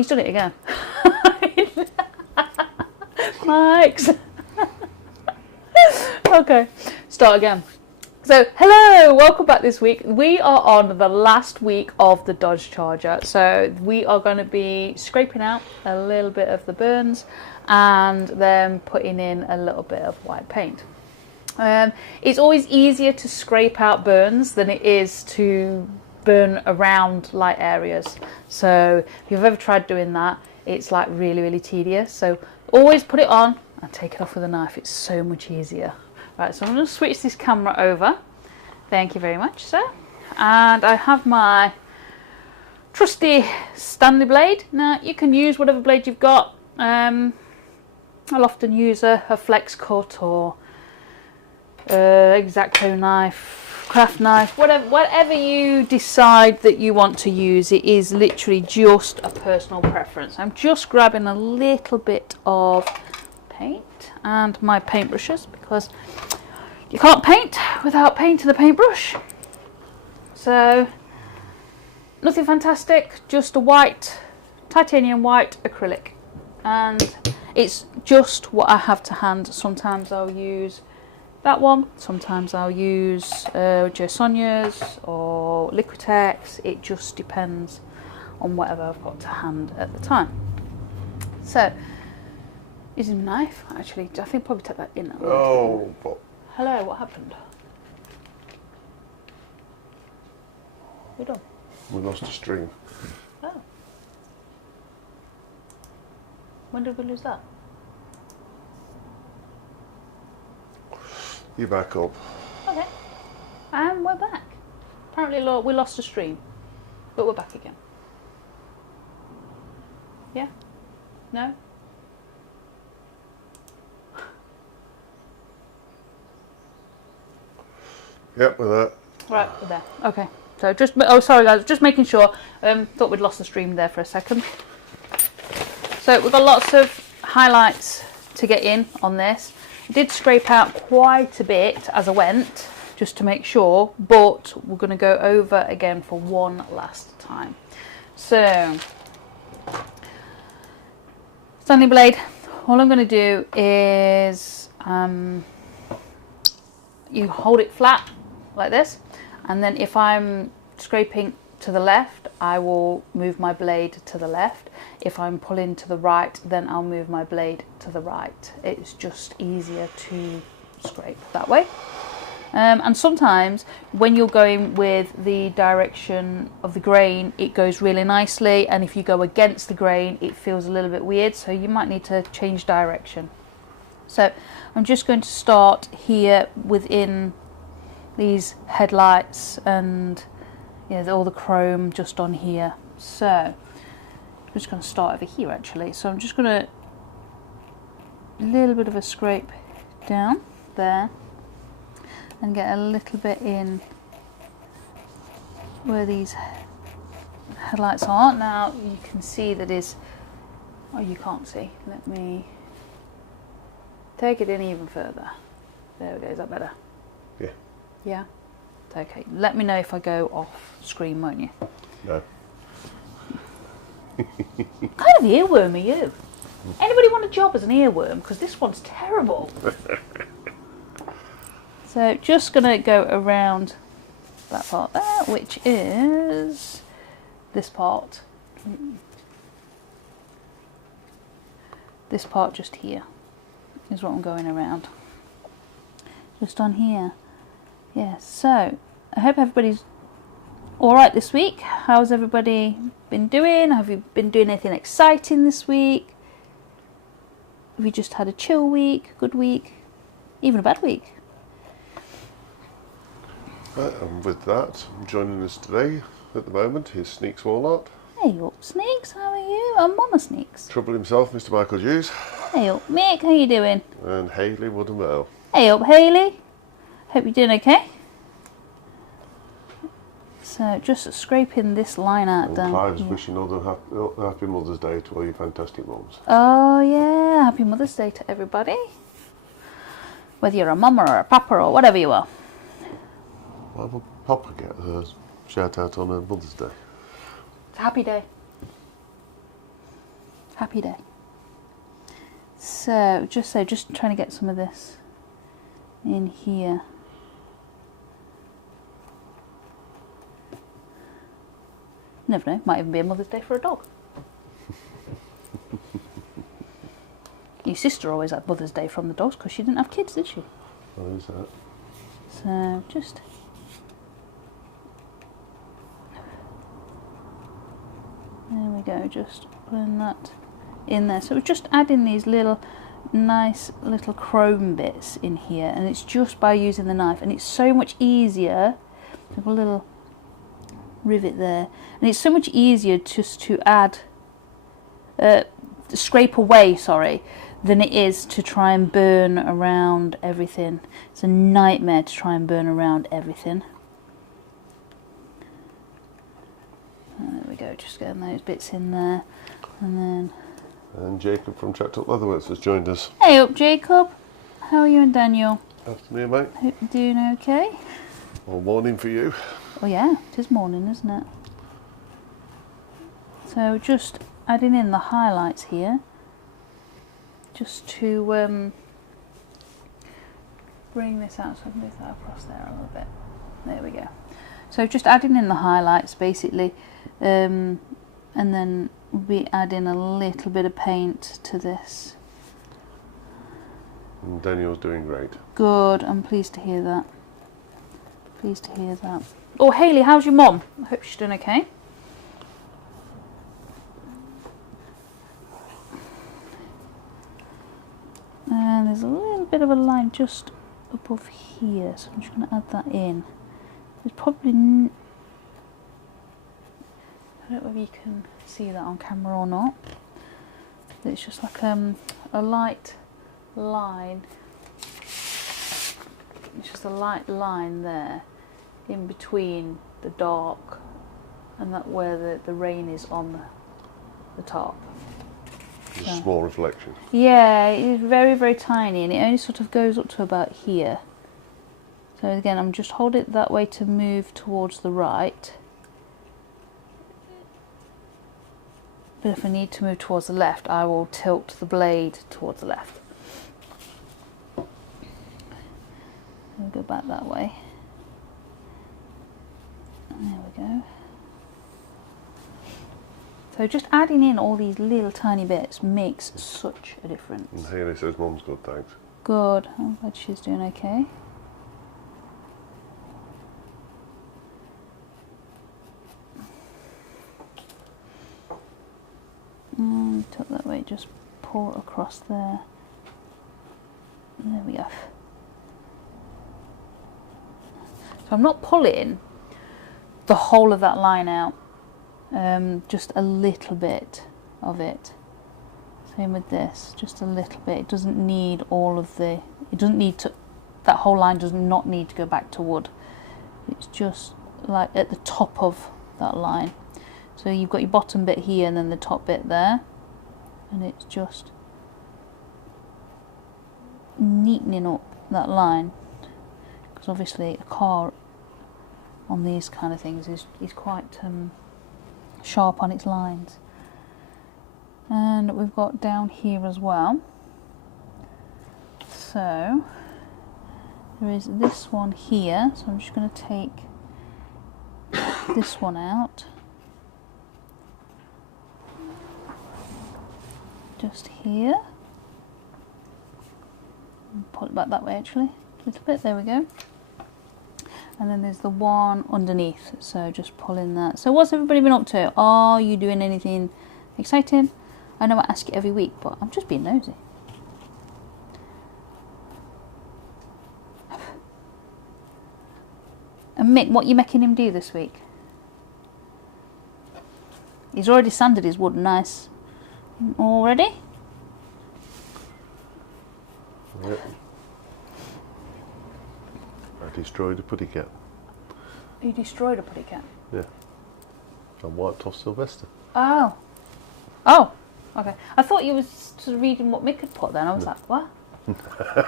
He's done it again. Mike's. Okay, start again. So, hello, welcome back this week. We are on the last week of the Dodge Charger. So, we are going to be scraping out a little bit of the burns and then putting in a little bit of white paint. It's always easier to scrape out burns than it is to burn around light areas. So, if you've ever tried doing that, it's like really, really tedious. So, always put it on and take it off with a knife. It's so much easier. Right, so I'm going to switch this camera over. Thank you very much, sir. And I have my trusty Stanley blade. Now, you can use whatever blade you've got. I'll often use a flex cut or X-Acto knife, craft knife, whatever you decide that you want to use. It is literally just a personal preference. I'm just grabbing a little bit of paint and my paintbrushes because you can't paint without paint and a paintbrush. So nothing fantastic, just a white, titanium white acrylic, and it's just what I have to hand. Sometimes I'll use that one, sometimes I'll use Joe Sonia's or Liquitex. It just depends on whatever I've got to hand at the time. So using a knife, actually, I think probably take that in. Oh, but hello, what happened? We done? we lost a stream. Oh. When did we lose that? You back up. Okay. And we're back. Apparently we lost a stream, but we're back again. Yeah? No? Yep, with that. Right, we're there. Okay. So just, oh sorry guys, just making sure. Thought we'd lost the stream there for a second. So we've got lots of highlights to get in on this. I did scrape out quite a bit as I went, just to make sure, but we're going to go over again for one last time. So, Stanley blade, all I'm going to do is you hold it flat like this, and then if I'm scraping to the left, I will move my blade to the left. If I'm pulling to the right, then I'll move my blade to the right. It's just easier to scrape that way. And sometimes when you're going with the direction of the grain, it goes really nicely, and if you go against the grain, it feels a little bit weird, so you might need to change direction. So I'm just going to start here within these headlights and all the chrome just on here. So I'm just going to start over here actually. So I'm just going to a little bit of a scrape down there and get a little bit in where these headlights are. Now you can see that is, oh you can't see, let me take it in even further. There we go, is that better? Yeah. Yeah? Okay, let me know if I go off screen, won't you? No. What kind of earworm are you? Anybody want a job as an earworm? Because this one's terrible. So just going to go around that part there, which is this part. This part just here is what I'm going around. Just on here. Yes, so I hope everybody's alright this week. How's everybody been doing? Have you been doing anything exciting this week? Have you just had a chill week, good week, even a bad week? And with that, joining us today at the moment is Sneaks Walnut. Hey up, Sneaks, how are you? I'm Mama Sneaks. Trouble himself, Mr. Michael Hughes. Hey up, Mick, how you doing? And Hayley Woodham. Hey up, Hayley. Hope you're doing okay. So just scraping this line out And down Clive's here. wishing all happy Mother's Day to all you fantastic mums. Oh yeah, happy Mother's Day to everybody. Whether you're a mum or a papa or whatever you are. Why would Papa get her shout out on her Mother's Day? It's a happy day. Happy day. So just trying to get some of this in here. Never know, might even be a Mother's Day for a dog. Your sister always had Mother's Day from the dogs because she didn't have kids, did she? What is that? So just there we go, just putting that in there. So we're just adding these little nice little chrome bits in here, and it's just by using the knife, and it's so much easier. Have a little rivet there, and it's so much easier just to add scrape away, sorry, than it is to try and burn around everything. It's a nightmare to try and burn around everything. There we go, just getting those bits in there, and then. And Jacob from Tracked Up Leatherworks has joined us. Hey up, Jacob. How are you and Daniel? Afternoon, mate. Hope you're doing okay. Well, morning for you. Oh yeah, it is morning, isn't it? So just adding in the highlights here, just to bring this out, so I can move that across there a little bit. There we go. So just adding in the highlights basically, and then we'll be adding a little bit of paint to this. And Daniel's doing great. Good, I'm pleased to hear that. Pleased to hear that. Oh, Hayley, how's your mum? I hope she's doing okay. And there's a little bit of a line just above here, so I'm just going to add that in. There's probably... I don't know if you can see that on camera or not. It's just like a light line. It's just a light line there in between the dark and that where the rain is on the top. It's a small reflection. Yeah, it's very, very tiny, and it only sort of goes up to about here. So again, I'm just holding it that way to move towards the right. But if I need to move towards the left, I will tilt the blade towards the left. We'll go back that way. There we go. So just adding in all these little tiny bits makes such a difference. And Hayley says Mum's good, thanks. Good. I'm glad she's doing okay. And tuck that way, just pull it across there. And there we go. So I'm not pulling the whole of that line out, just a little bit of it. Same with this, just a little bit. It doesn't need all of the, it doesn't need to, that whole line does not need to go back to wood. It's just like at the top of that line. So you've got your bottom bit here and then the top bit there, and it's just neatening up that line, because obviously a car on these kind of things is quite sharp on its lines. And we've got down here as well. So there is this one here, so I'm just going to take this one out. Just here. Pull it back that way actually, a little bit, there we go. And then there's the one underneath, so just pull in that. So what's everybody been up to? Are you doing anything exciting? I know I ask you every week, but I'm just being nosy. And Mick, what are you making him do this week? He's already sanded his wood nice. Already? Yep. I destroyed a putty cat. You destroyed a putty cat? Yeah. I wiped off Sylvester. Oh. Oh, okay. I thought you was sort of reading what Mick had put then. I was like, what?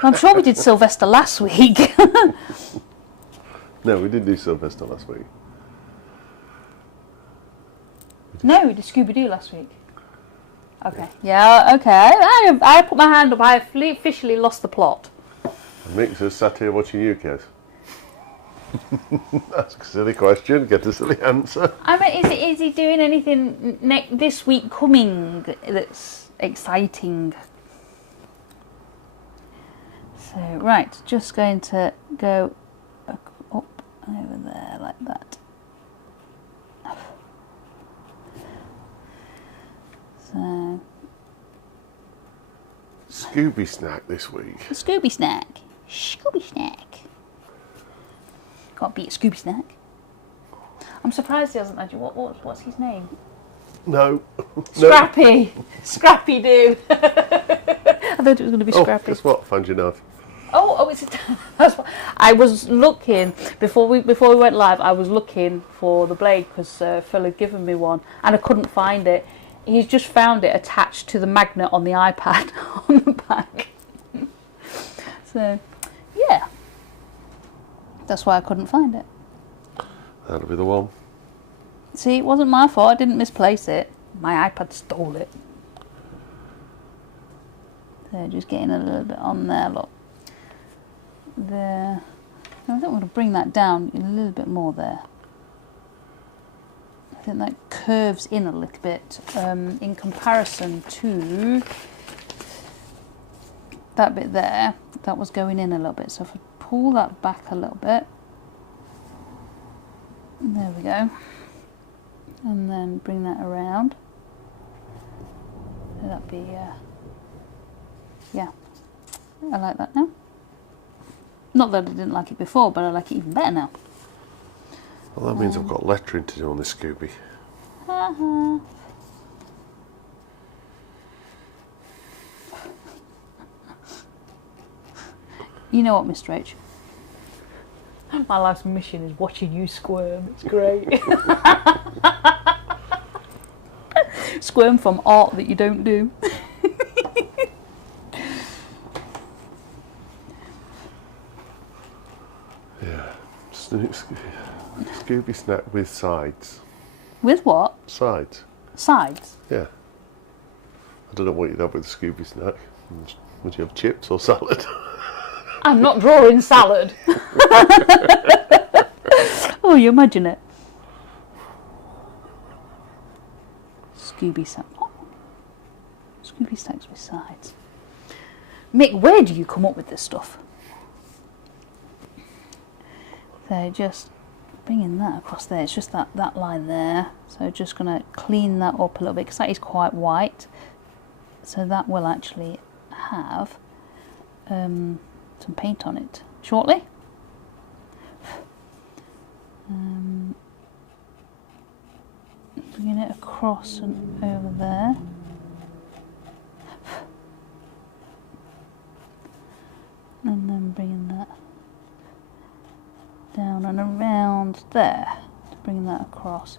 I'm sure we did Sylvester last week. No, we didn't do Sylvester last week. No, we did Scooby-Doo last week. Okay. Yeah. Okay. I put my hand up. I officially lost the plot. Mick's just sat here watching you, Kez. That's a silly question. Get a silly answer. I mean, is he doing anything this week coming that's exciting? So right, just going to go up over there like that. So Scooby snack this week. Scooby snack. Scooby snack. Can't beat a Scooby snack. I'm surprised he hasn't had you. What's his name? No. Scrappy. Scrappy Doo. I thought it was going to be Scrappy. Guess what? Found your knife. Oh, it's that's what, I was looking before we went live. I was looking for the blade because Phil had given me one, and I couldn't find it. He's just found it attached to the magnet on the iPad on the back. So, yeah, that's why I couldn't find it. That'll be the one. See, it wasn't my fault. I didn't misplace it. My iPad stole it. So just getting a little bit on there. Look. There. I think I'm going to bring that down a little bit more there. I think that curves in a little bit in comparison to that bit there. That was going in a little bit. So if I pull that back a little bit, there we go, and then bring that around. So that'd be yeah. I like that now. Not that I didn't like it before, but I like it even better now. Well, that means I've got lettering to do on this Scooby. You know what, Mr. H? My life's mission is watching you squirm. It's great. Squirm from art that you don't do. Yeah. Scooby snack with sides. With what? Sides. Sides? Yeah. I don't know what you'd have with a Scooby snack. Would you have chips or salad? I'm not drawing salad. Oh, you imagine it. Scooby snack. Scooby snacks with sides. Mick, where do you come up with this stuff? So just bringing that across there. It's just that line there. So just going to clean that up a little bit because that is quite white. So that will actually have some paint on it shortly. Bringing it across and over there. And then bringing that down and around there, bringing that across.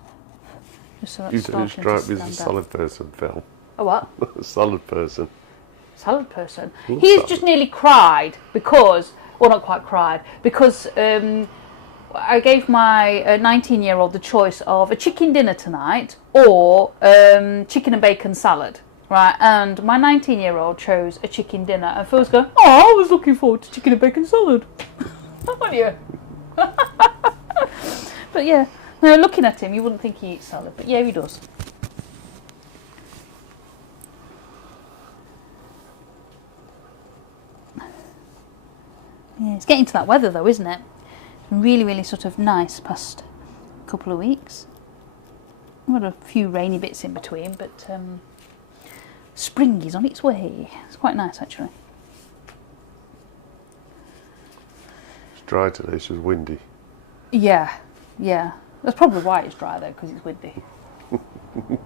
Just so that's You strike me as a stand salad person, Phil. A what? A salad person. Salad person. Ooh, He's salad. just nearly cried because, well, not quite cried, because I gave my 19-year-old the choice of a chicken dinner tonight or chicken and bacon salad. Right, and my 19-year-old chose a chicken dinner, and Phil's going, oh, I was looking forward to chicken and bacon salad. Aren't you? But yeah, no, looking at him, you wouldn't think he eats salad, but yeah, he does. Yeah, it's getting to that weather though, isn't it? It's been really, really sort of nice past couple of weeks. We've had a few rainy bits in between, but spring is on its way. It's quite nice actually. It's dry today, it's just windy. Yeah, yeah. That's probably why it's dry though, because it's windy.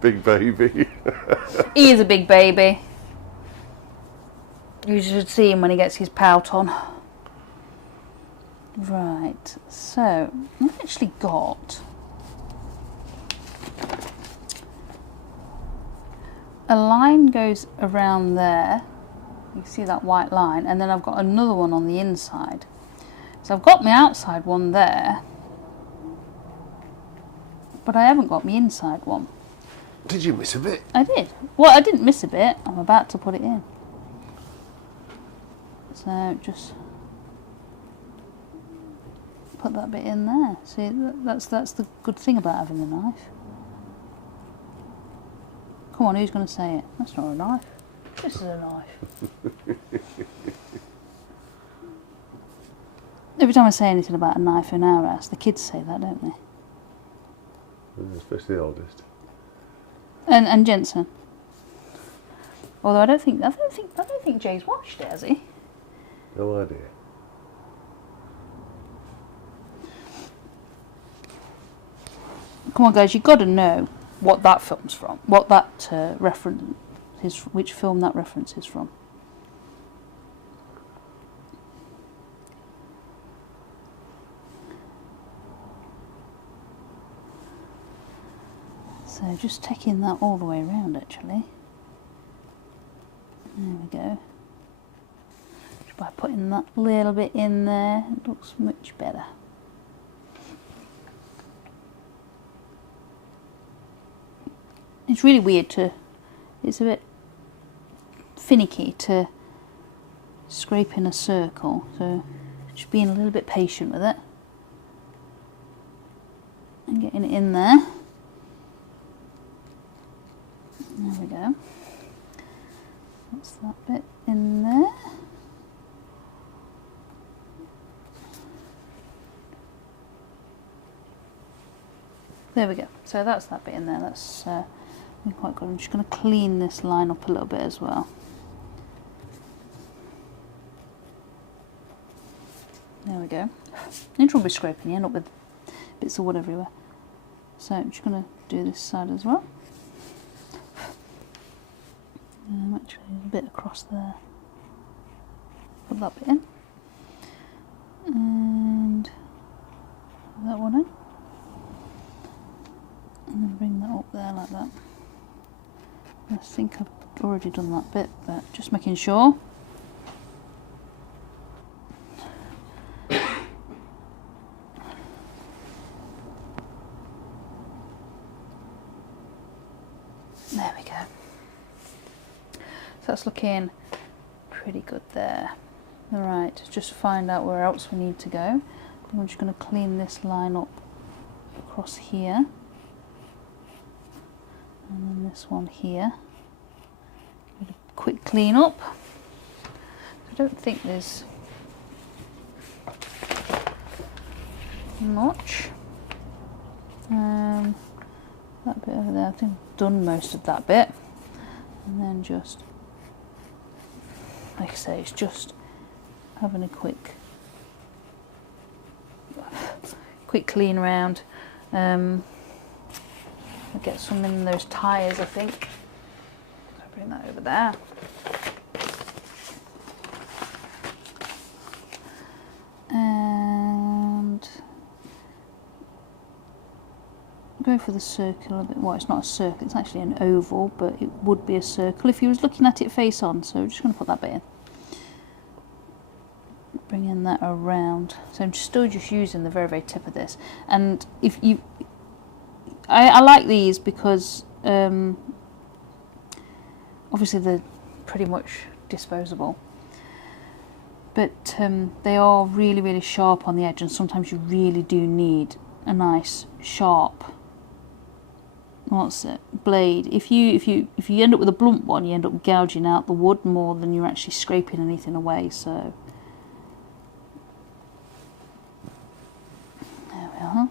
Big baby. He is a big baby. You should see him when he gets his pout on. Right, so I've actually got a line goes around there. You can see that white line, and then I've got another one on the inside. So I've got my outside one there, but I haven't got my inside one. Did you miss a bit? I did. Well, I didn't miss a bit. I'm about to put it in. So just put that bit in there. See, that's the good thing about having a knife. Come on, who's going to say it? That's not a knife. This is a knife. Every time I say anything about a knife in our house, the kids say that, don't they? Especially the oldest. And Jensen. Although I don't think Jay's watched it, has he? No idea. Come on, guys, you've got to know what that film's from, what that reference is, which film that reference is from. So just taking that all the way around, actually. There we go. Just by putting that little bit in there, it looks much better. It's really weird it's a bit finicky to scrape in a circle, so just being a little bit patient with it and getting it in there. There we go. That's that bit in there. There we go. So that's that bit in there. That's quite good. I'm just going to clean this line up a little bit as well. There we go. No trouble with scraping, you end up with bits of wood everywhere. So I'm just going to do this side as well. Actually, a bit across there. Put that bit in. And put that one in. And then bring that up there like that. I think I've already done that bit, but just making sure. There we go. So that's looking pretty good there. Alright, just find out where else we need to go. And we're just going to clean this line up across here. And then this one here. A quick clean up. I don't think there's much. That bit over there, I think I've done most of that bit. And then just, like I say, it's just having a quick clean around. I'll get some in those tyres, I think. I'll bring that over there. And go for the circle a bit. Well, it's not a circle, it's actually an oval, but it would be a circle if you was looking at it face on. So I'm just going to put that bit in. Bringing that around. So I'm still just using the very, very tip of this. And if you, I like these because obviously they're pretty much disposable, but they are really, really sharp on the edge, and sometimes you really do need a nice sharp, what's it, blade. If you end up with a blunt one, you end up gouging out the wood more than you're actually scraping anything away. So there we are.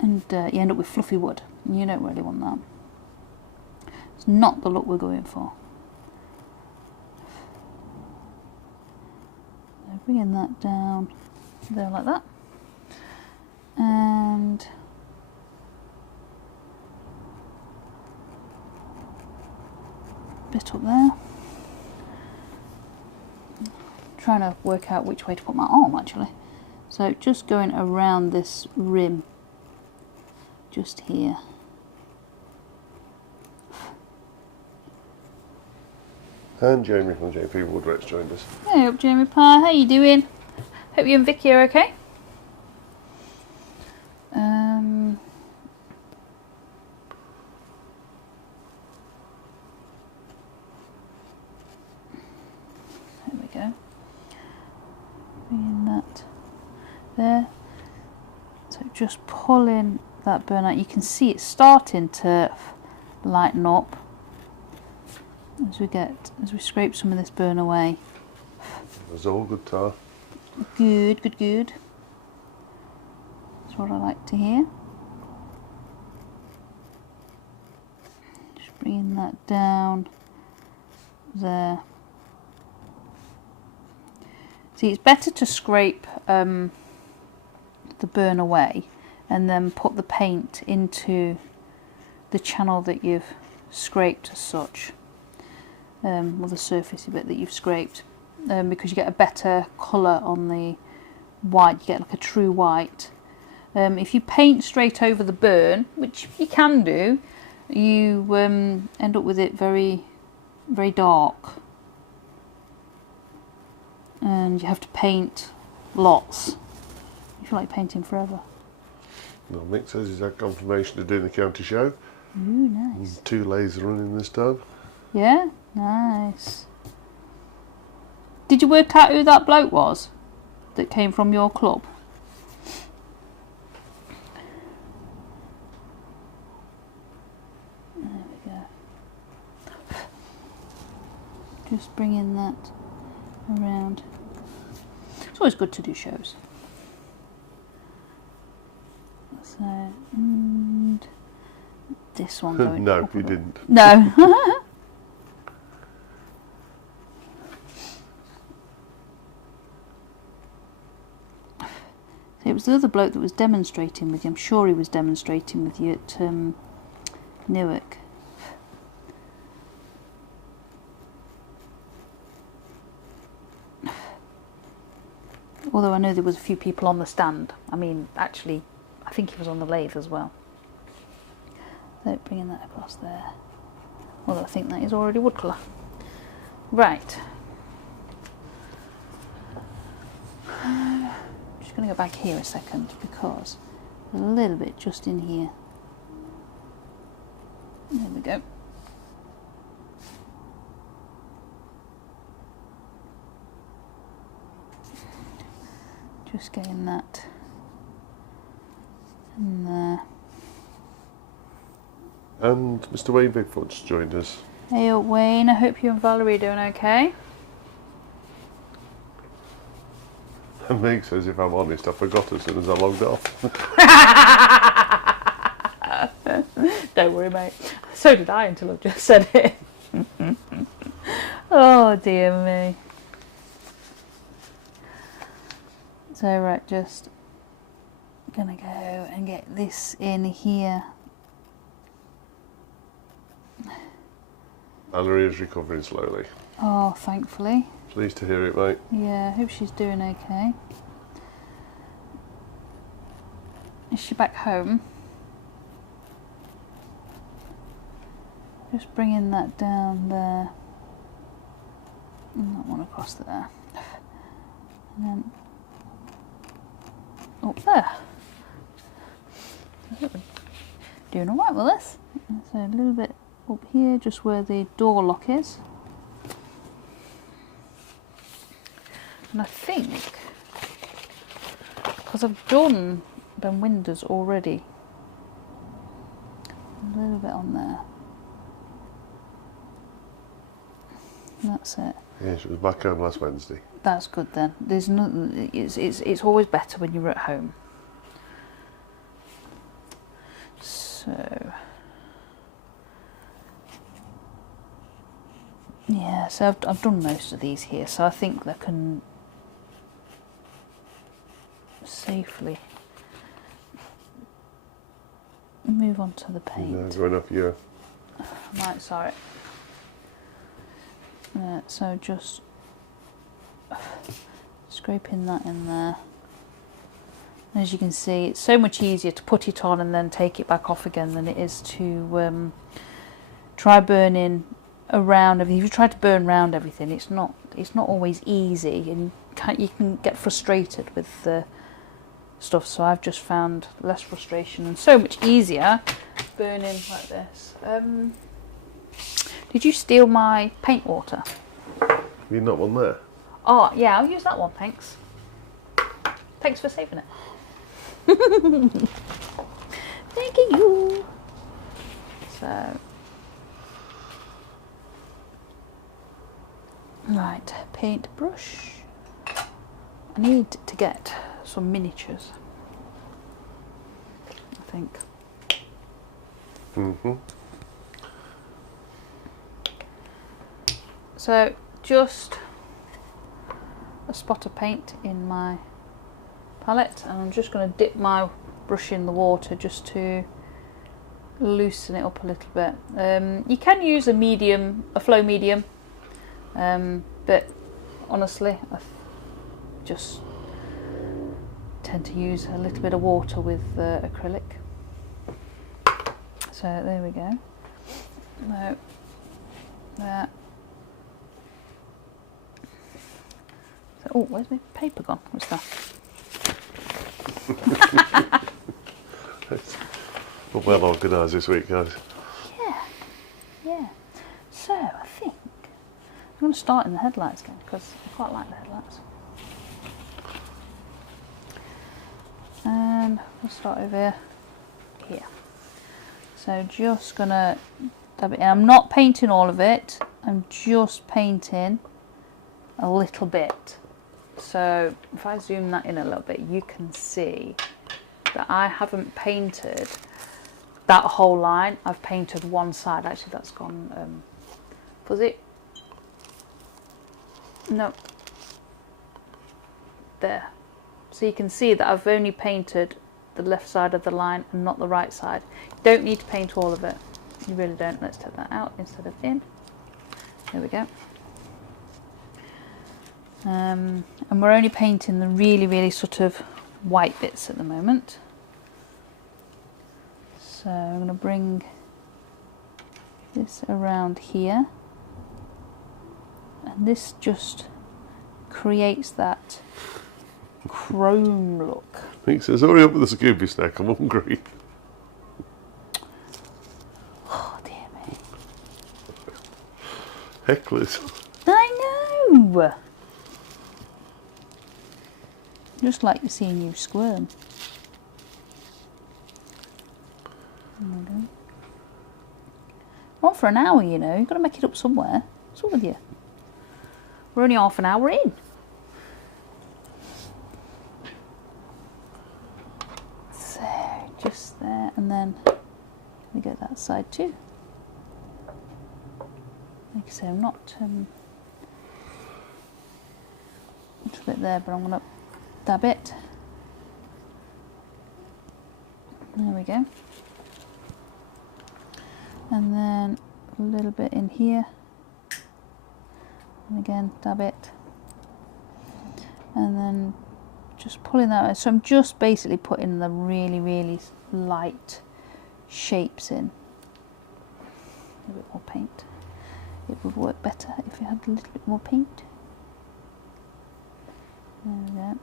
And you end up with fluffy wood, and you don't really want that. It's not the look we're going for. So bringing that down there like that, and bit up there. Trying to work out which way to put my arm actually. So just going around this rim. Just here. And Jamie from JP Woodworks joined us. Hey up, Jamie Pye, how you doing? Hope you and Vicky are okay. go. Bringing that there. So just pulling that burn out. You can see it's starting to lighten up as we scrape some of this burn away. It's all good, tar. Good, good, good. That's what I like to hear. Just bringing that down there. See, it's better to scrape the burn away and then put the paint into the channel that you've scraped as such, or the surfacey bit that you've scraped, because you get a better colour on the white. You get like a true white. If you paint straight over the burn, which you can do, you end up with it very, very dark, and you have to paint lots. You feel like painting forever. Well, Mick says he's had confirmation of doing the county show. Ooh, nice. 2 layers running this time. Yeah, nice. Did you work out who that bloke was that came from your club? There we go. Just bringing that around. It's always good to do shows. So, and this one going No, up you a bit. didn't. No. It was the other bloke that was demonstrating with you. I'm sure he was demonstrating with you at Newark. Although I know there was a few people on the stand. I mean, actually, I think he was on the lathe as well. So bringing that across there. Although I think that is already wood colour. Right. Just going to go back here a second because a little bit just in here. There we go. Just getting that in there. And Mr. Wayne Bigfoot's joined us. Hey up, Wayne, I hope you and Valerie are doing okay. And Mick says, if I'm honest, I forgot as soon as I logged off. Don't worry, mate. So did I until I've just said it. Oh dear me. So right, just gonna go and get this in here. Valerie is recovering slowly. Oh, thankfully. Pleased to hear it, mate. Yeah, I hope she's doing okay. Is she back home? Just bringing that down there. And that one across there. And then up there. Doing alright with this. So a little bit up here, just where the door lock is. And I think, because I've done them windows already, a little bit on there. And that's it. Yeah, she was back home last Wednesday. That's good then. There's no. It's always better when you're at home. So yeah, so I've done most of these here, so I think they can safely move on to the paint. No, going off your... Right, sorry. So just scraping that in there. As you can see, it's so much easier to put it on and then take it back off again than it is to try burning around everything. If you try to burn around everything, it's not always easy, and you can get frustrated with the stuff. So I've just found less frustration and so much easier burning like this. Did you steal my paint water? You not one there? Oh, yeah, I'll use that one, thanks. Thanks for saving it. Thank you. So, right, paintbrush. I need to get some miniatures, I think. So, just a spot of paint in my palette, and I'm just going to dip my brush in the water just to loosen it up a little bit. You can use a flow medium, but honestly I just tend to use a little bit of water with acrylic. So there we go. No, there. So, oh, where's my paper gone? What's that? We're well organised this week, guys. Yeah. So I think I'm going to start in the headlights again because I quite like the headlights. And we'll start over here. So just going to dab it in. I'm not painting all of it. I'm just painting a little bit. So if I zoom that in a little bit, you can see that I haven't painted that whole line. I've painted one side. Actually, that's gone fuzzy. No. There. So you can see that I've only painted the left side of the line and not the right side. You don't need to paint all of it. You really don't. Let's take that out instead of in. There we go. And we're only painting the really sort of white bits at the moment. So I'm going to bring this around here, and this just creates that chrome look. Pete says, hurry up with the Scooby snack, I'm hungry. Oh dear me. Hecklers. I know! Just like seeing you squirm. Not for an hour, you know. You've got to make it up somewhere. What's up with you? We're only half an hour in. So, just there, and then we go that side too. Like I say, I'm not a little bit there, but I'm going to dab it. There we go. And then a little bit in here. And again, dab it. And then just pulling that out. So I'm just basically putting the really light shapes in. A bit more paint. It would work better if you had a little bit more paint. There we go.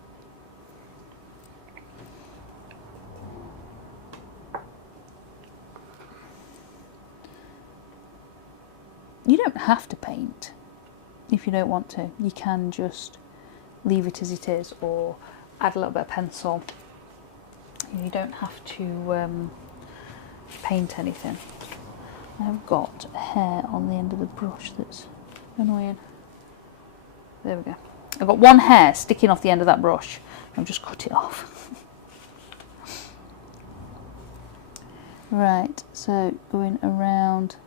You don't have to paint if you don't want to. You can just leave it as it is or add a little bit of pencil. You don't have to paint anything. I've got hair on the end of the brush that's annoying. There we go. I've got one hair sticking off the end of that brush. I'll just cut it off. Right, so going around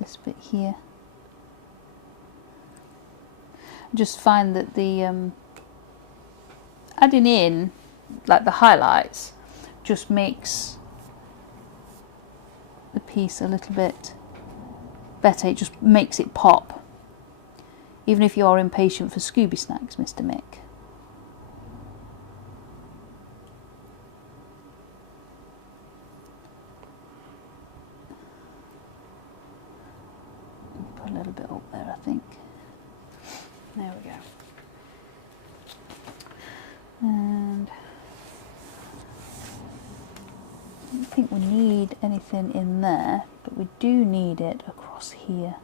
this bit here. I just find that the adding in like the highlights just makes the piece a little bit better. It just makes it pop, even if you are impatient for Scooby snacks, Mr. Mick. Put a little bit up there, I think. There we go. And I don't think we need anything in there, but we do need it across here.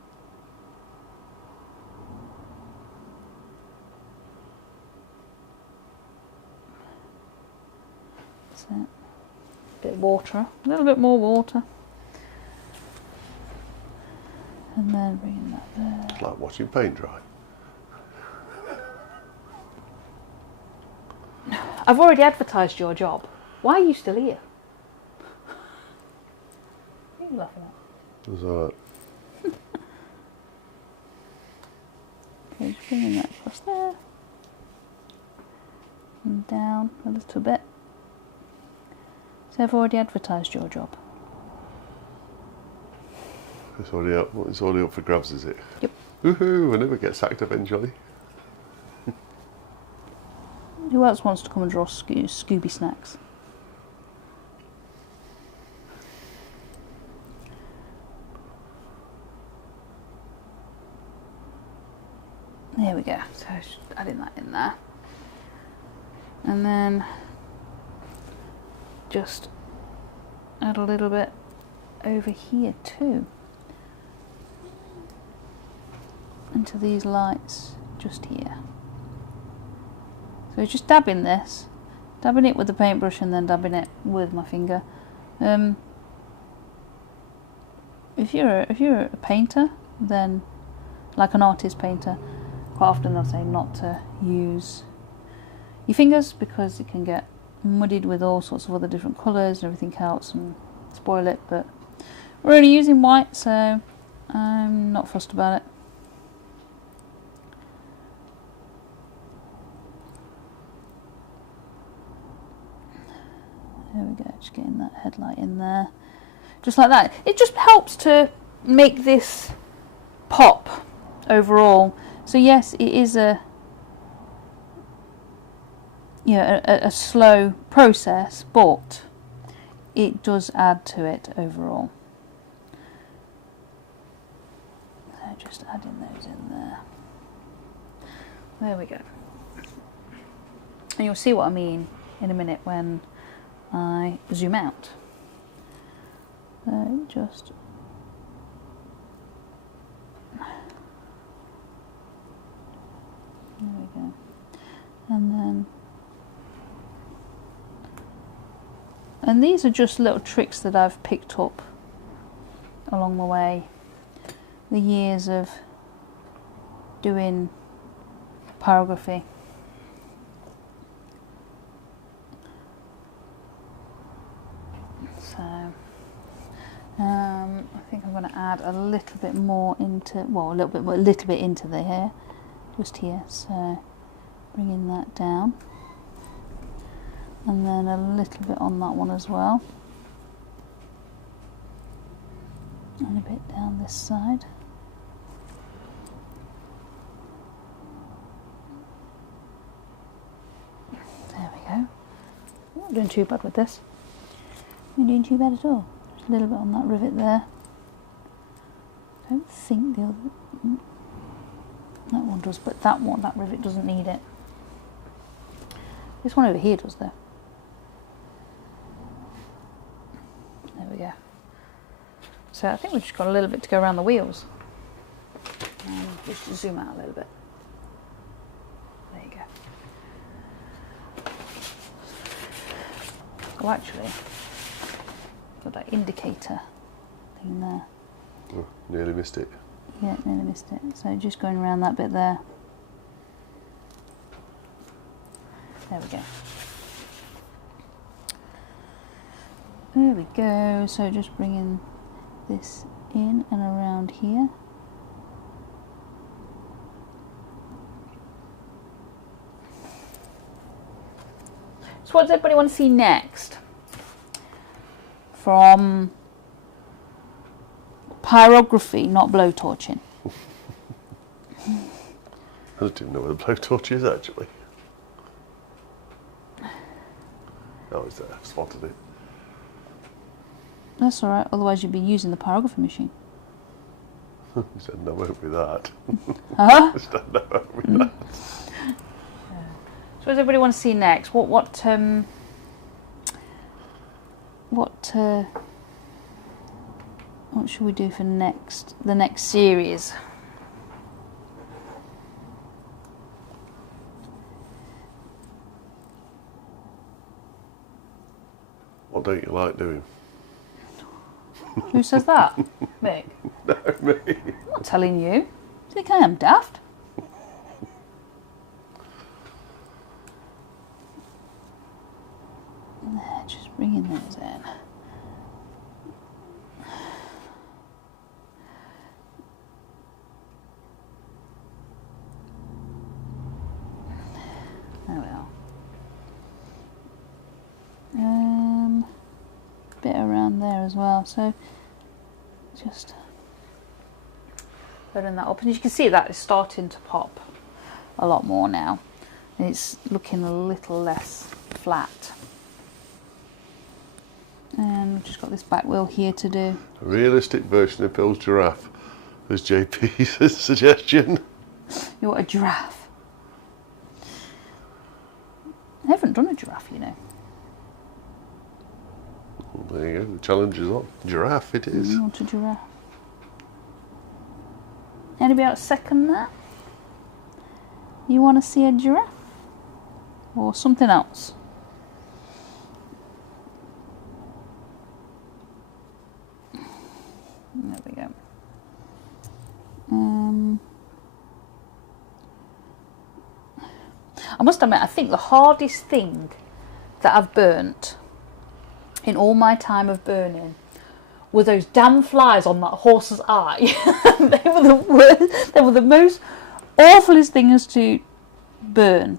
That's it. Bit of water, a little bit more water. And then bringing that there. It's like watching paint dry. I've already advertised your job. Why are you still here? What are you laughing at? It's alright. Okay, just bringing that across there. And down a little bit. So I've already advertised your job. It's already up for grabs, is it? Yep. Woohoo! I never get sacked eventually. Who else wants to come and draw Scooby snacks? There we go. So just adding that in there. And then just add a little bit over here too. Into these lights just here. So just dabbing this, dabbing it with the paintbrush and then dabbing it with my finger. If you're a painter, then like an artist painter, quite often they'll say not to use your fingers because it can get muddied with all sorts of other different colours and everything else and spoil it, but we're only using white, so I'm not fussed about it. There we go, just getting that headlight in there. Just like that. It just helps to make this pop overall. So yes, it is a slow process, but it does add to it overall. So just adding those in there. There we go. And you'll see what I mean in a minute when I zoom out. So just there we go. And these are just little tricks that I've picked up along the way, the years of doing pyrography. So I think I'm going to add a little bit more into, well, a little bit into the hair, just here. So bringing that down, and then a little bit on that one as well, and a bit down this side. There we go. Not doing too bad with this. Not doing too bad at all. Just a little bit on that rivet there. I don't think the other, that one does, but that rivet doesn't need it. This one over here does though. There we go. So I think we've just got a little bit to go around the wheels. Just zoom out a little bit. There you go. Oh, actually, got that indicator thing there. Oh, nearly missed it. Yeah, nearly missed it. So just going around that bit there. There we go. There we go. So just bringing this in and around here. So what does everybody want to see next? From pyrography, not blowtorching. I don't even know where the blowtorch is actually. Oh, it's there. I've spotted it. That's alright, otherwise you'd be using the pyrography machine. You said no, won't be that. Huh? I said no, won't be that. So what does everybody want to see next? What should we do for the next series? What don't you like doing? Who says that? Mick? No, me. I'm not telling you. Do you think I am daft? Just bringing those in. There we are. Bit around there as well, so just loading that up, and you can see that it's starting to pop a lot more now. It's looking a little less flat. And we've just got this back wheel here to do. A realistic version of Bill's giraffe was JP's suggestion. You want a giraffe? I haven't done a giraffe, you know. Well, there you go, the challenge is on. Giraffe it is. You want a giraffe? Anybody else second that? You want to see a giraffe? Or something else? There we go. I must admit, I think the hardest thing that I've burnt in all my time of burning were those damn flies on that horse's eye. They were the worst. They were the most awfulest things to burn.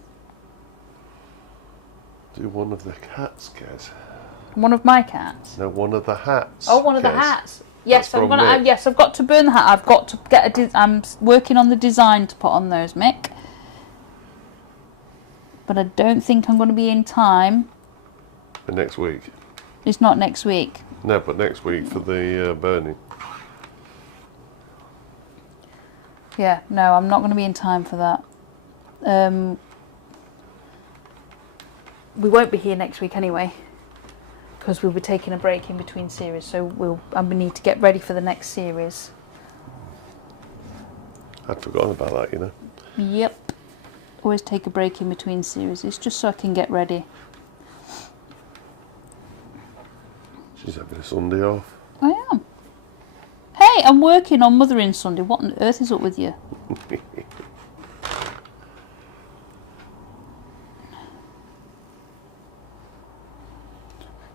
Do one of the cats, Kez. One of my cats. No, one of the hats. Oh, one of the Kez. hats. Yes, That's I'm from gonna. Mick. Yes, I've got to burn the hat. I've got to get a. I'm working on the design to put on those, Mick. But I don't think I'm going to be in time. For next week. It's not next week. No, but next week for the burning. Yeah, no, I'm not going to be in time for that. We won't be here next week anyway, because we'll be taking a break in between series. So I need to get ready for the next series. I'd forgotten about that, you know. Yep. Always take a break in between series. It's just so I can get ready. She's having a Sunday off. I am. Hey, I'm working on Mothering Sunday. What on earth is up with you?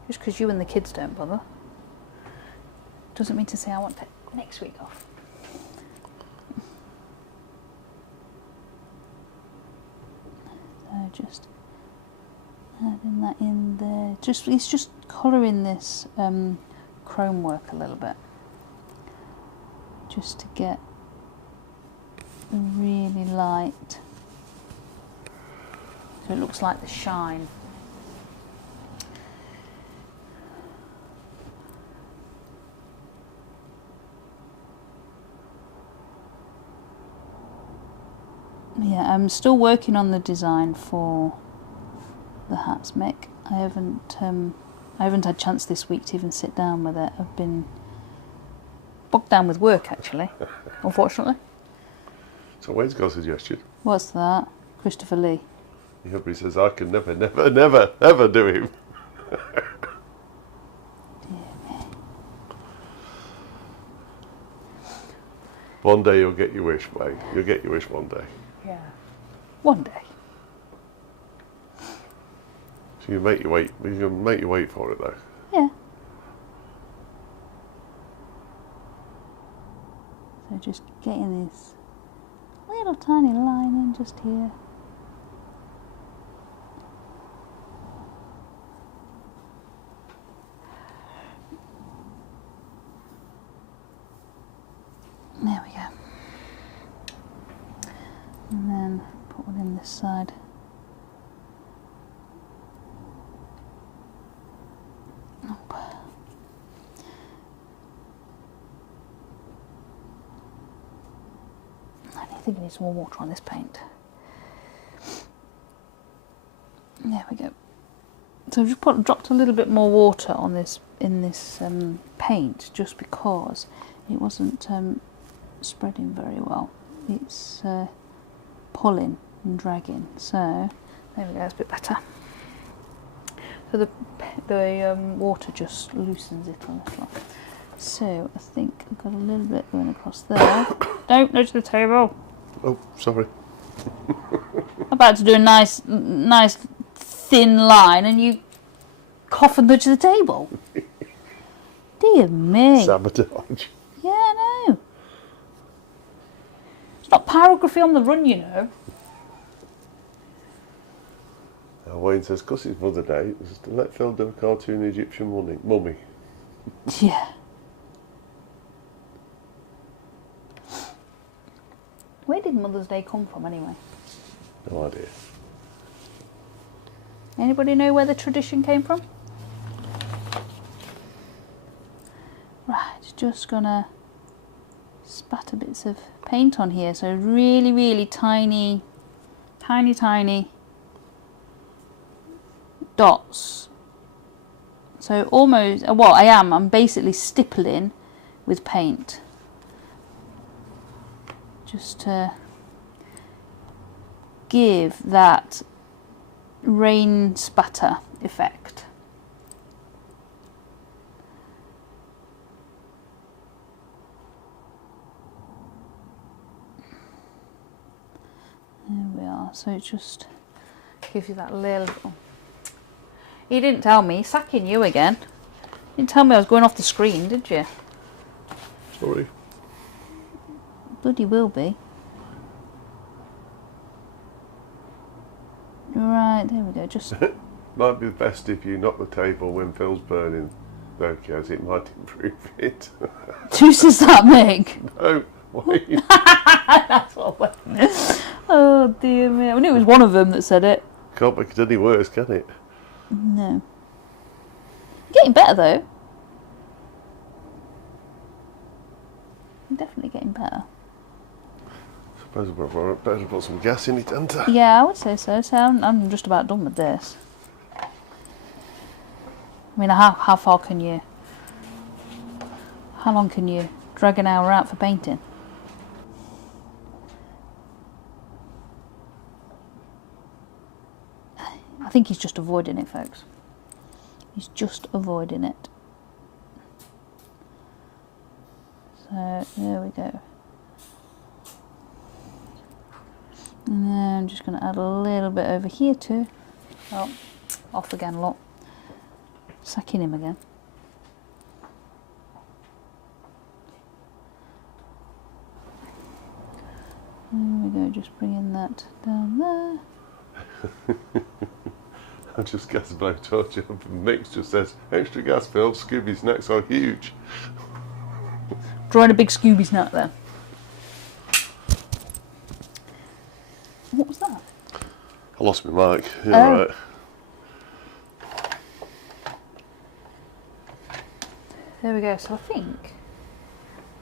Just because you and the kids don't bother doesn't mean to say I want next week off. So just adding that in there. It's just colouring this chrome work a little bit, just to get really light, so it looks like the shine. Yeah, I'm still working on the design for the hats, Mick. I haven't had a chance this week to even sit down with it. I've been bogged down with work, actually, unfortunately. So Wade's got a suggestion. What's that? Christopher Lee. Yeah, but he says I can never, ever do him. One day you'll get your wish, Wade. You'll get your wish one day. Yeah. One day. So you make you wait. You can make you wait for it though. Yeah. So just getting this little tiny line in just here. There we go. And then put one in this side. Nope. I think I need some more water on this paint. There we go. So I've just dropped a little bit more water on this in this paint, just because it wasn't spreading very well. It's pulling and dragging. So there we go, that's a bit better. So but the water just loosens it a little. So I think I've got a little bit going across there. Don't nudge the table. Oh, sorry. I'm about to do a nice thin line, and you cough and nudge the table. Dear me. Sabotage. Yeah, I know. It's not pyrography on the run, you know. Now Wayne says, because it's Mother's Day, it's to let Phil do a cartoon Egyptian mummy. Yeah. Where did Mother's Day come from, anyway? No idea. Anybody know where the tradition came from? Right, just gonna spatter bits of paint on here. So really, really tiny dots. So almost, well, I'm basically stippling with paint. Just to give that rain spatter effect. There we are. So it just gives you that little... Oh. You didn't tell me. Sacking you again. You didn't tell me I was going off the screen, did you? Sorry. Bloody will be. Right, there we go. Just Might be best if you knock the table when Phil's burning, though, Kaz. It might improve it. Who says that, Meg? No, Wayne. That's what. Oh dear me! I knew it was one of them that said it. Can't make it any worse, can it? No. Getting better though. Definitely getting better. Suppose we'd better put some gas in it, hadn't I? Yeah, I would say so. So I'm just about done with this. I mean, how far can you? How long can you drag an hour out for painting? I think he's just avoiding it, folks. He's just avoiding it. So there we go. And then I'm just going to add a little bit over here too. Oh, off again, look. Sacking him again. There we go, just bringing that down there. I just gas a blowtorch up and Mix just says, extra gas, Phil, Scooby snacks are huge. Drawing a big Scooby snack there. What was that? I lost my mic. You're Oh. right. There we go. So I think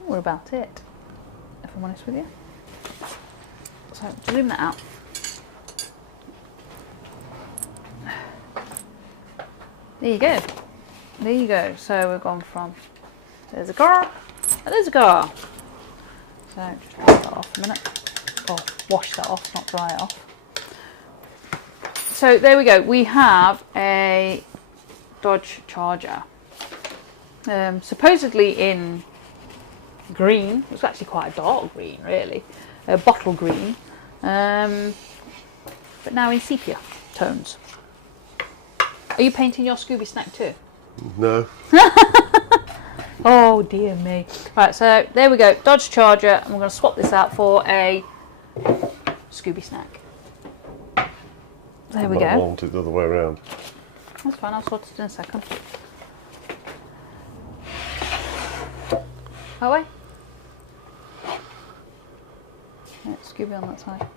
we're about it, if I'm honest with you. So zoom that out. There you go. There you go. So we've gone from there's a car, and there's a car. So just wash that off a minute. Or wash that off, not dry it off. So there we go. We have a Dodge Charger. Supposedly in green. It's actually quite a dark green, really. A bottle green. But now in sepia tones. Are you painting your Scooby snack too? No. Oh dear me. Right, so there we go. Dodge Charger. And we're going to swap this out for a Scooby snack. There we go. I want it the other way around. That's fine, I'll sort it in a second. Oh wait. Yeah, Scooby on that side.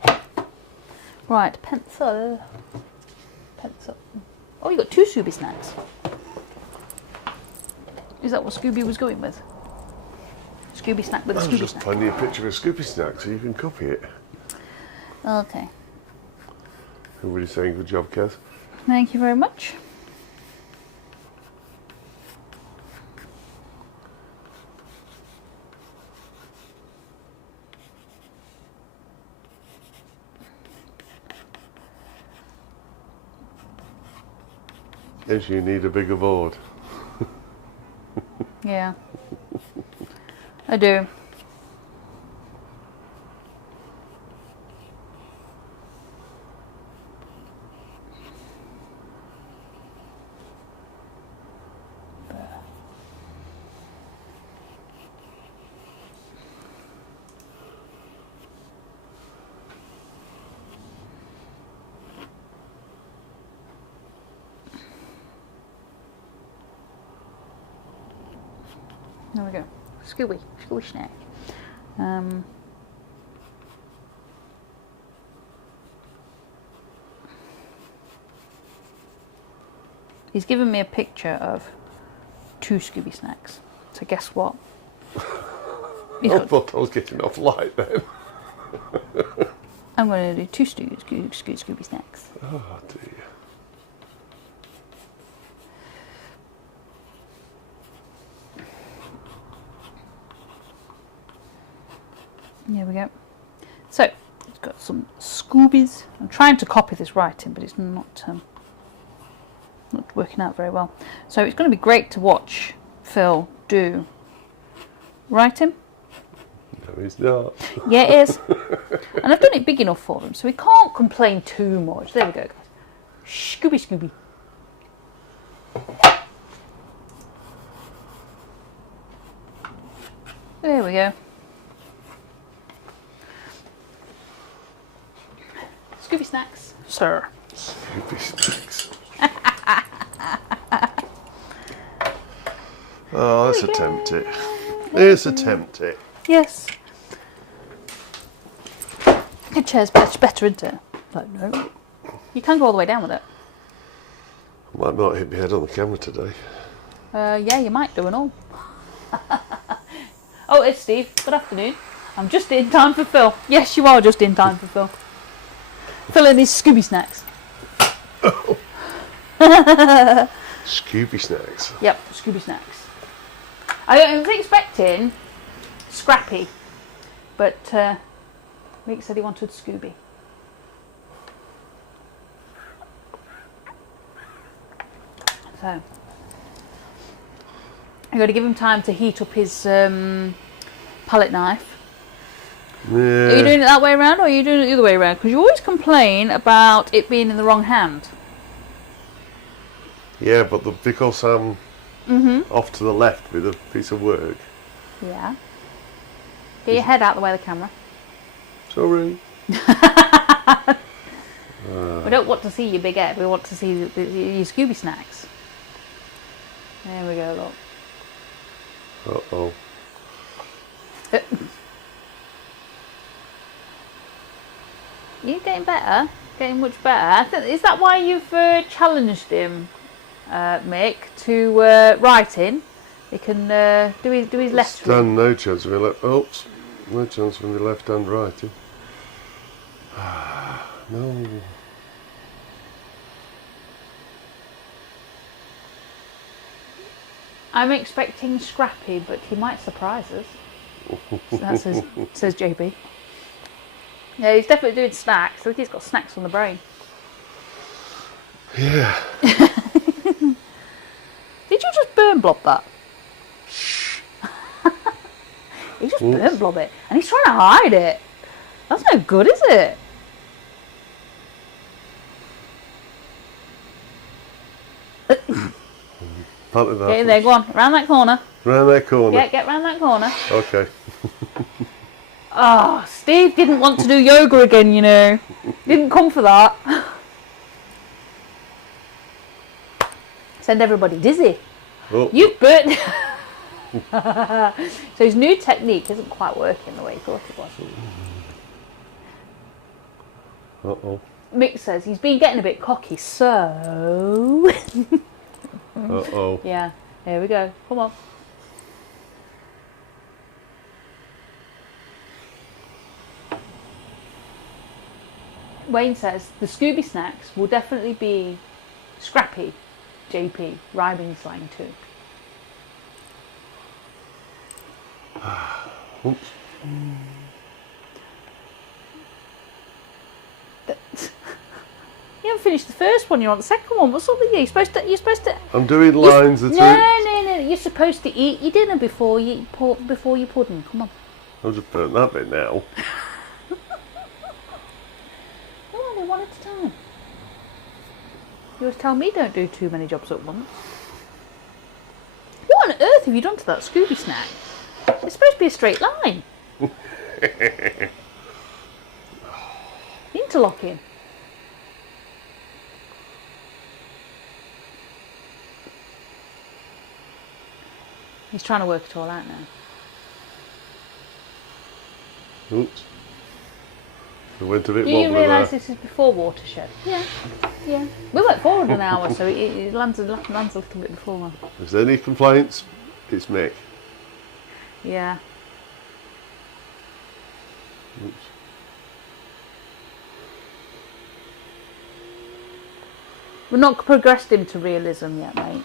Right, pencil. Pencil. Oh, you got two Scooby snacks. Is that what Scooby was going with? Scooby snack with a I was Scooby just snack. finding a picture of a Scooby snack so you can copy it. Okay. Everybody's saying good job, Kaz. Thank you very much. Guess you need a bigger board. Yeah, I do. There we go. Scooby snack. He's given me a picture of 2 Scooby snacks. So guess what? I thought I was getting off light then. I'm going to do 2 Scooby snacks. Oh dear. There we go. So, it's got some Scoobies. I'm trying to copy this writing, but it's not working out very well. So it's going to be great to watch Phil do writing. No, he's not. Yeah, it is. And I've done it big enough for him, so he can't complain too much. There we go, guys. Scooby. There we go. Scooby snacks, sir. Scooby snacks. Oh, let's attempt it. Let's attempt it. Yes. The chair's much better, isn't it? Like, no. You can go all the way down with it. I might not hit my head on the camera today. Yeah, you might do and all. Oh, it's Steve. Good afternoon. I'm just in time for Phil. Yes, you are just in time for Phil. Phil and his Scooby snacks. Oh. Scooby snacks. Yep, Scooby snacks. I was expecting Scrappy, but Rick said he wanted Scooby. So I'm going to give him time to heat up his palette knife. Yeah. Are you doing it that way around, or are you doing it the other way around? Because you always complain about it being in the wrong hand. Yeah, but because I'm off to the left with a piece of work. Yeah. Get your head out the way of the camera. Sorry. We don't want to see your big head. We want to see your Scooby snacks. There we go, look. Uh-oh. You're getting better. Getting much better. Is that why you've challenged him, Mick, to writing? He can do his left. Stand no chance of me left. Oops. No chance from the left hand writing. No. I'm expecting Scrappy, but he might surprise us. So that says JB. Yeah, he's definitely doing snacks. I think he's got snacks on the brain. Yeah. Did you just burn blob that? Shh. He just burn blob it, and he's trying to hide it. That's no good, is it? Get in there, go on, round that corner. Round that corner. Yeah, get round that corner. Okay. Oh, Steve didn't want to do yoga again, you know. Didn't come for that. Send everybody dizzy. Oh. You've burnt. So his new technique isn't quite working the way he thought it was. Uh-oh. Mick says he's been getting a bit cocky, so... Uh-oh. Yeah, here we go. Come on. Wayne says the Scooby snacks will definitely be Scrappy, JP, rhyming slang too. Oops. You haven't finished the first one. You're on the second one. What's up with you? You're supposed to. I'm doing lines at No. You're supposed to eat your dinner before you pudding. Come on. I'll just burn that bit now. Come on, one at a time. You always tell me don't do too many jobs at once. What on earth have you done to that Scooby snack? It's supposed to be a straight line. Interlocking. He's trying to work it all out now. Oops. It went a bit Do wobbly you there. realise this is before Watershed? Yeah. We went forward an hour, so it lands a little bit before. If there's any complaints, it's Mick. Yeah. Oops. We've not progressed him to realism yet, mate.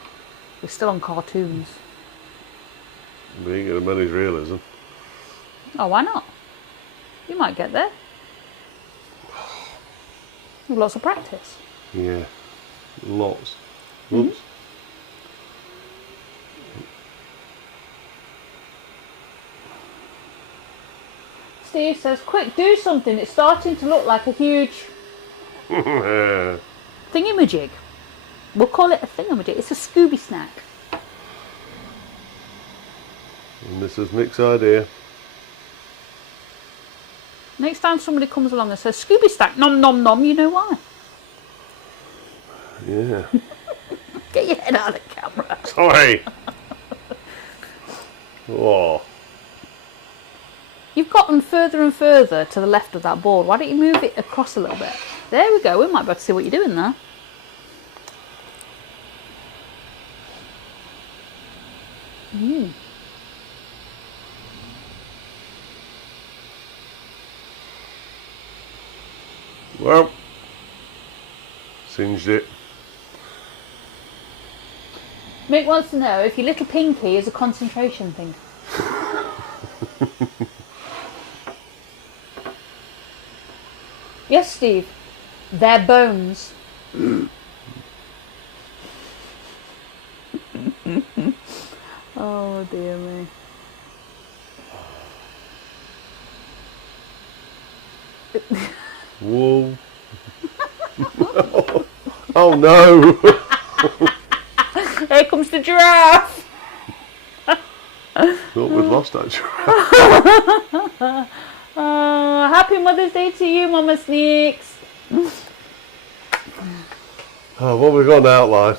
We're still on cartoons. We ain't going to manage realism. Oh, why not? You might get there. With lots of practice. Yeah. Lots. Oops. Steve says, quick, do something. It's starting to look like a huge thingamajig. We'll call it a thingamajig. It's a Scooby snack. And this is Mick's idea. Next time somebody comes along and says, Scooby snack, nom nom nom, you know why. Yeah. Get your head out of the camera. Sorry. Oh. You've gotten further and further to the left of that board. Why don't you move it across a little bit? There we go. We might be able to see what you're doing there. Well, singed it. Mick wants to know if your little pinky is a concentration thing. Yes, Steve. They're bones. Oh dear me. Whoa. Oh no. Here comes the giraffe. Thought we'd lost that giraffe. Happy Mother's Day to you, Mama Sneaks. Oh, what we got in the outline?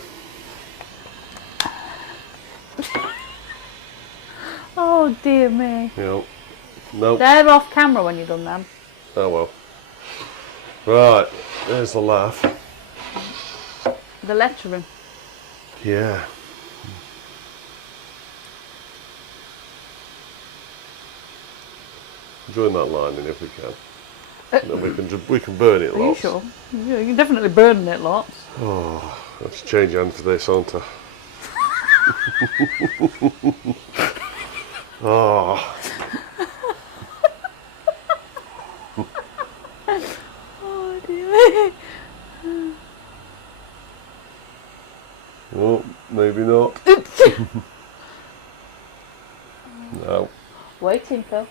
Oh dear me. Yep. Nope. They're off camera when you've done them. Oh well. Right, there's the laugh. The lettering. Yeah. Join that line in if we can. Then we can burn it Are you lots. sure? Yeah, you're definitely burning it lots. Oh, I have to change hand for this, aren't I? Oh. Oh dear. Oh, maybe not. No. Waiting, Phil.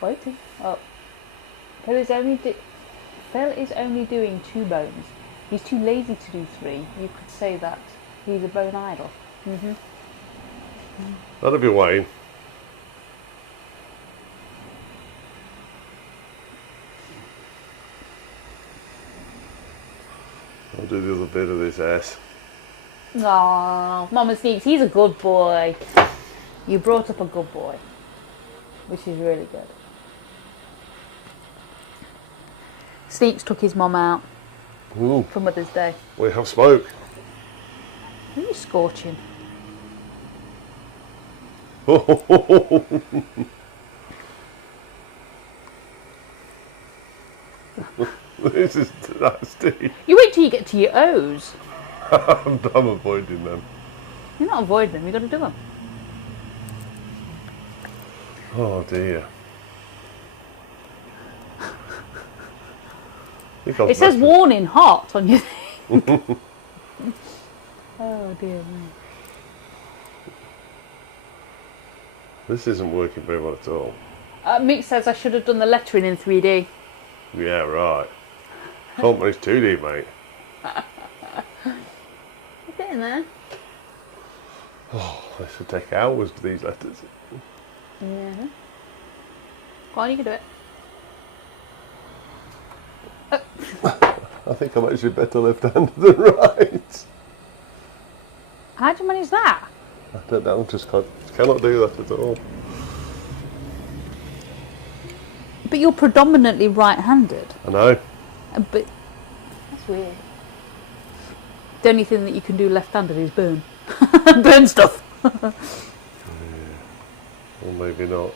Waiting. Oh. Phil is only doing 2 bones. He's too lazy to do 3. You could say that he's a bone idol. That'll be Wayne. I'll do the other bit of this ass. Oh, Mama Sneaks, he's a good boy. You brought up a good boy, which is really good. Sneaks took his mum out Ooh, for Mother's Day. we have smoke. Who are you scorching? This is nasty. You wait till you get to your O's. I'm avoiding them. You're not avoiding them, you've got to do them. Oh dear. It says warning hot on your thing. Oh dear me. This isn't working very well at all. Mick says I should have done the lettering in 3D. Yeah, right. Can't manage 2D, mate. Is it in there? Oh, this would take hours for these letters. Yeah. Go on, you can do it. I think I'm actually better left-handed than right. How'd you manage that? I don't know, just cannot do that at all. But you're predominantly right-handed. I know. But that's weird. The only thing that you can do left-handed is burn. Burn stuff. Yeah. Or maybe not.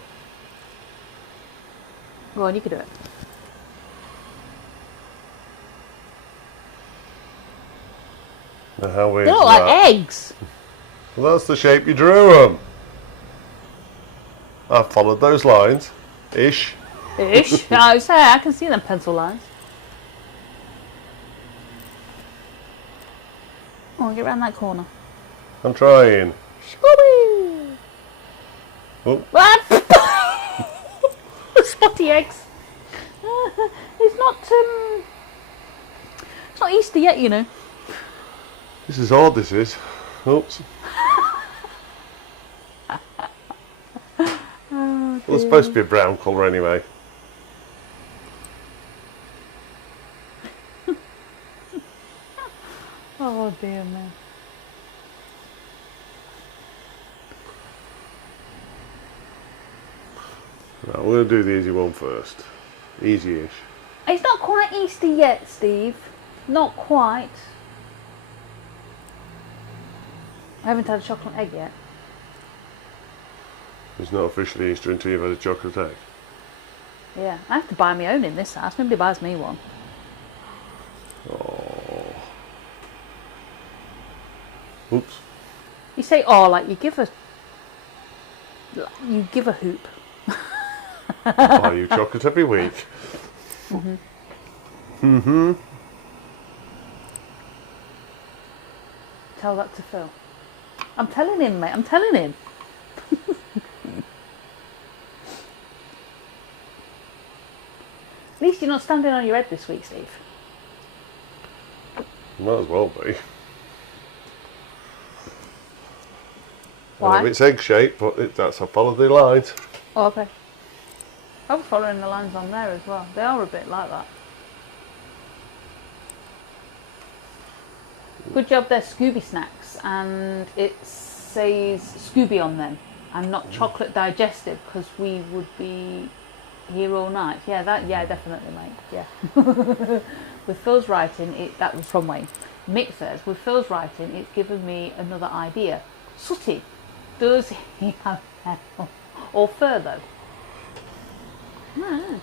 Go on, you can do it. Now how weird They is look that? like eggs. Well, that's the shape you drew them. I've followed those lines. Ish. Ish. I can see them pencil lines. Oh, get round that corner. I'm trying. Scooby! Oh. Spotty eggs. It's not Easter yet, you know. This is odd, this is. Oops. Well, it's supposed to be a brown colour anyway. Oh dear me. Right, we're going to do the easy one first. Easy-ish. It's not quite Easter yet, Steve. Not quite. I haven't had a chocolate egg yet. It's not officially Easter until you've had a chocolate egg. Yeah, I have to buy my own in this house. Nobody buys me one. Oh. Oops. You say, oh, like you give a hoop. Buy you chocolate every week. Tell that to Phil. I'm telling him, mate. I'm telling him. At least you're not standing on your head this week, Steve. Might as well be. Why? I know it's egg shaped, but that's I follow the lines. Oh, okay. I was following the lines on there as well. They are a bit like that. Good job, they're Scooby snacks, and it says Scooby on them, and not chocolate digestive, because we would be here all night. Yeah, definitely, mate. Yeah. With Phil's writing, that was from Wayne. Mick says, with Phil's writing, it's given me another idea. Sooty, does he have hair or fur though? I don't know.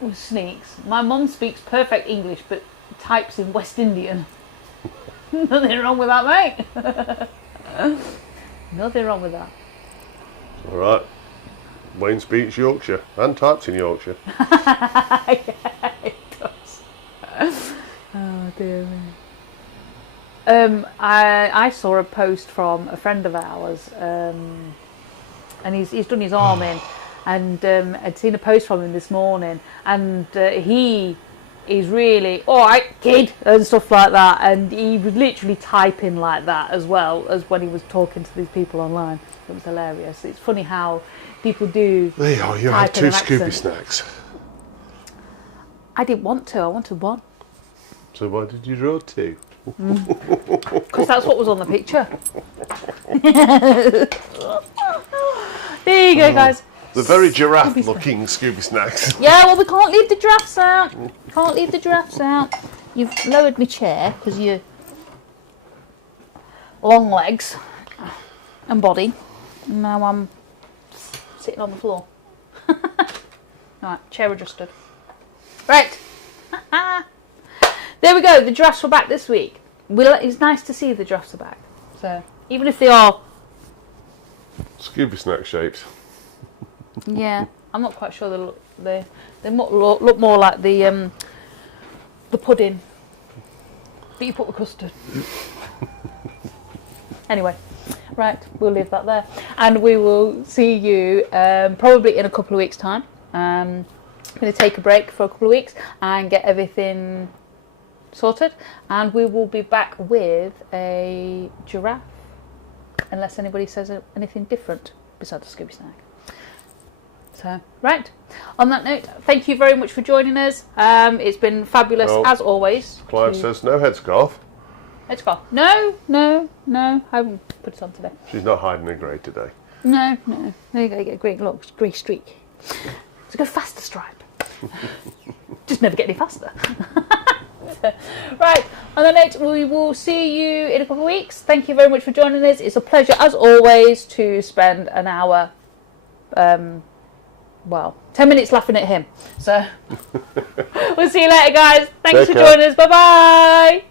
With sneaks. My mum speaks perfect English but types in West Indian. Nothing wrong with that, mate. Nothing wrong with that. Alright. Wayne speaks Yorkshire and types in Yorkshire. Yeah, it does. Oh dear me. I saw a post from a friend of ours, and he's done his arm in, and I'd seen a post from him this morning, and he is really alright kid and stuff like that, and he was literally typing like that as well as when he was talking to these people online. It was hilarious. It's funny how people do. There you are, you had 2 Scooby snacks. I didn't want to, I wanted one. So why did you draw 2? Because that's what was on the picture. There you go, guys. The very giraffe-looking Scooby snacks. Yeah, well, we can't leave the giraffes out. Can't leave the giraffes out. You've lowered my chair because you're long legs and body. Now I'm sitting on the floor. Right, chair adjusted. Right. There we go. The giraffes were back this week. It's nice to see the giraffes are back. So even if they are Scooby snack shaped. Yeah, I'm not quite sure they look more like the pudding that you put with custard. Anyway, right, we'll leave that there, and we will see you probably in a couple of weeks' time. I'm going to take a break for a couple of weeks and get everything sorted, and we will be back with a giraffe, unless anybody says anything different besides a Scooby snack. So, right, on that note, thank you very much for joining us. It's been fabulous as always. Clive says no headscarf. Headscarf. No, I haven't put it on today. She's not hiding a grey today. No. There you go, you get a grey streak. So go faster, Stripe. Just never get any faster. Right, on that note, we will see you in a couple of weeks. Thank you very much for joining us. It's a pleasure, as always, to spend an hour, 10 minutes laughing at him. So, we'll see you later, guys. Thanks for joining us. Bye-bye.